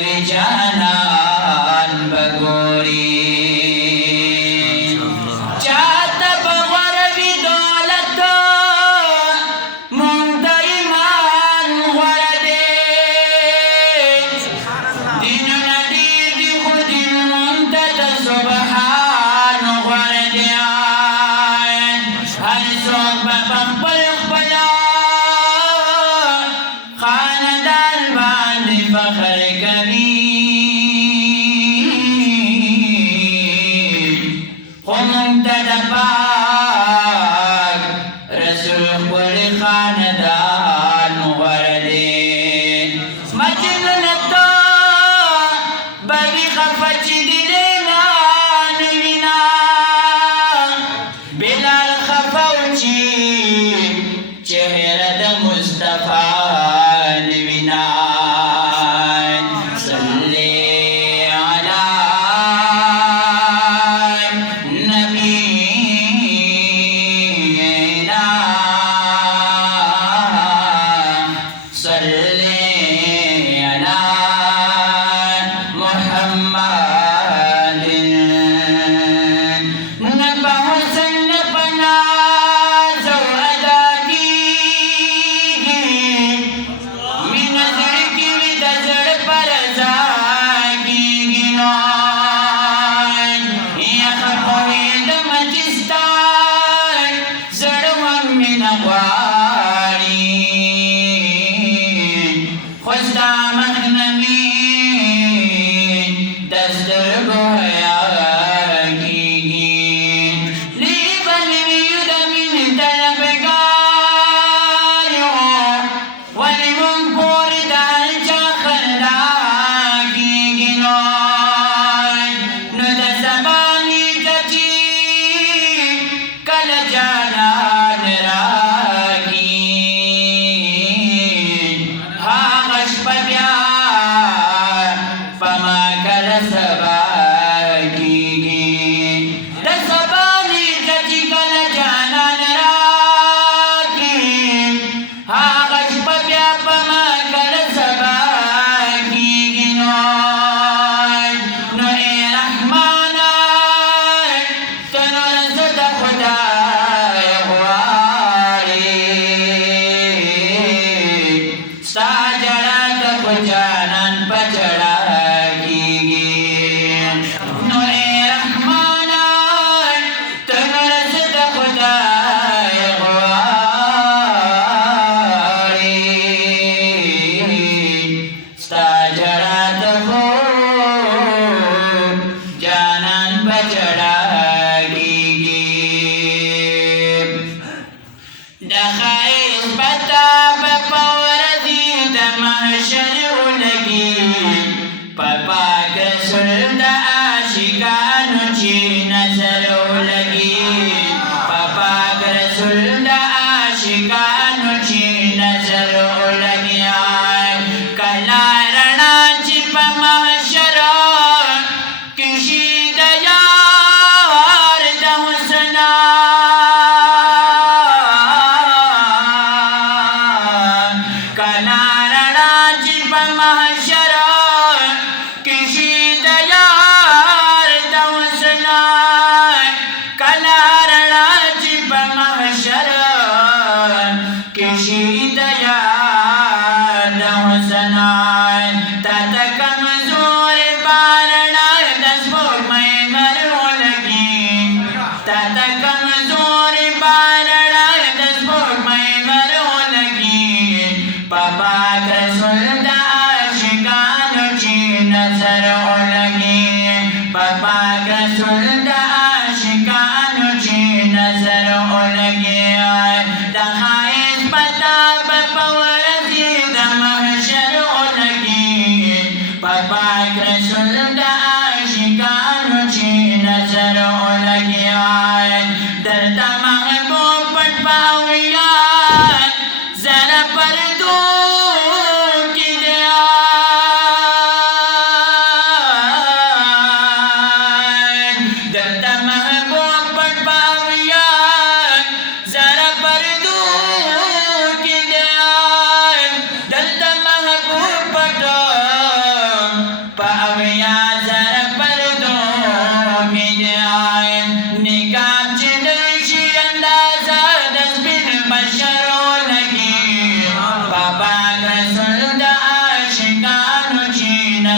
وی جانان بگوری چاہتا بغور وی دولت منتا ایمان غردے دین ندیر دی خود منتا سبحان غردے ہر سوک بپل خپلا خاندان باندې فخر کوي خو موږ ته د پاک رسول خپل خاندان غوره دی مجنونه ته به وي خفه چې د لیلا نه وینا بلال خفه و چې چهره د مصطفی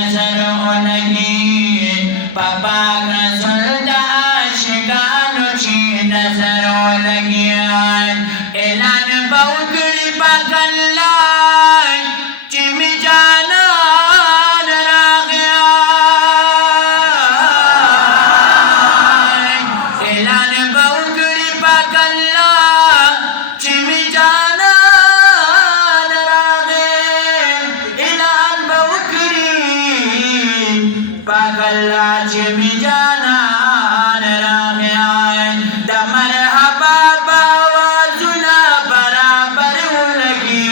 نظر لگی پاک رسول دا عاشقانو چی نظر لگی اعلان بوکڑی پاک اللہ چی می جانان راغیا اعلان بوکڑی پاک اللہ چی می جانان پاک اللہ چی می جانان راغیا دا مرحبا باوازنا برابر لگی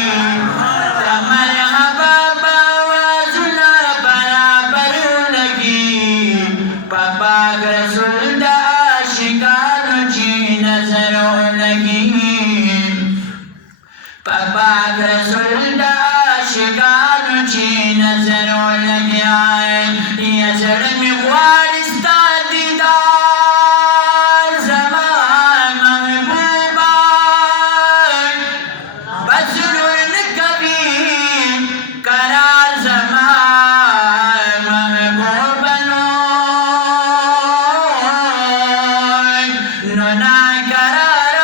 دا مرحبا باوازنا برابر لگی پاک رسول دا عاشقانو چی نظر لگی پاک رسول دا عاشقانو چی نظر لگی زړه غواړستا دیدار زما محبوبا بس نور نکوي قرار زما محبوبا نو ناقرار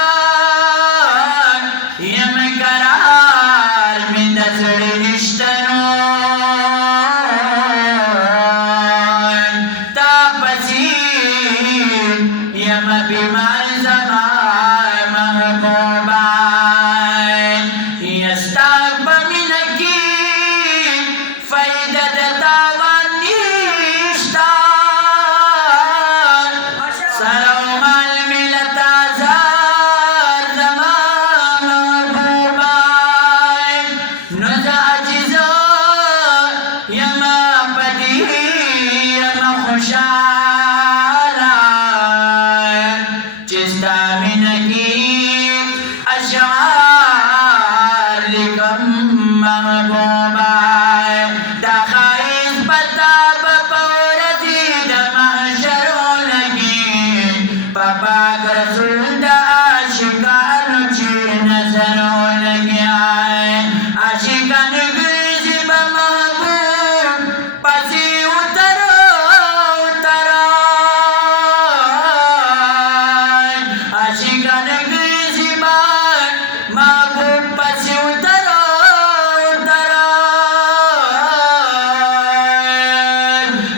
یم قرار می د زړه نشته یم بیمار زمان محبوبا یستاق بمینکی فیدہ دتاوان نیشتا سرو مال ملت آزار زمان محبوبا نوزا عجزا یم پتی یم خوشا اشعار لکم محبوبا دا خائز پتا بپورتی دا محشر لگی پاک رسول دا عاشقانو چی نظر لگی عاشقان گرزی بمحبوب پسی اترا عاشقان گرزی محبوب پسی اترا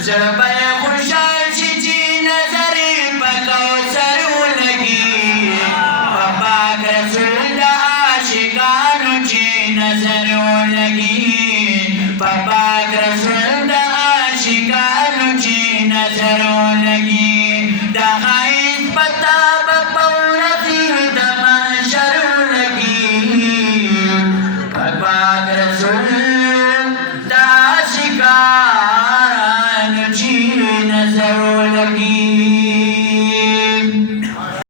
زړه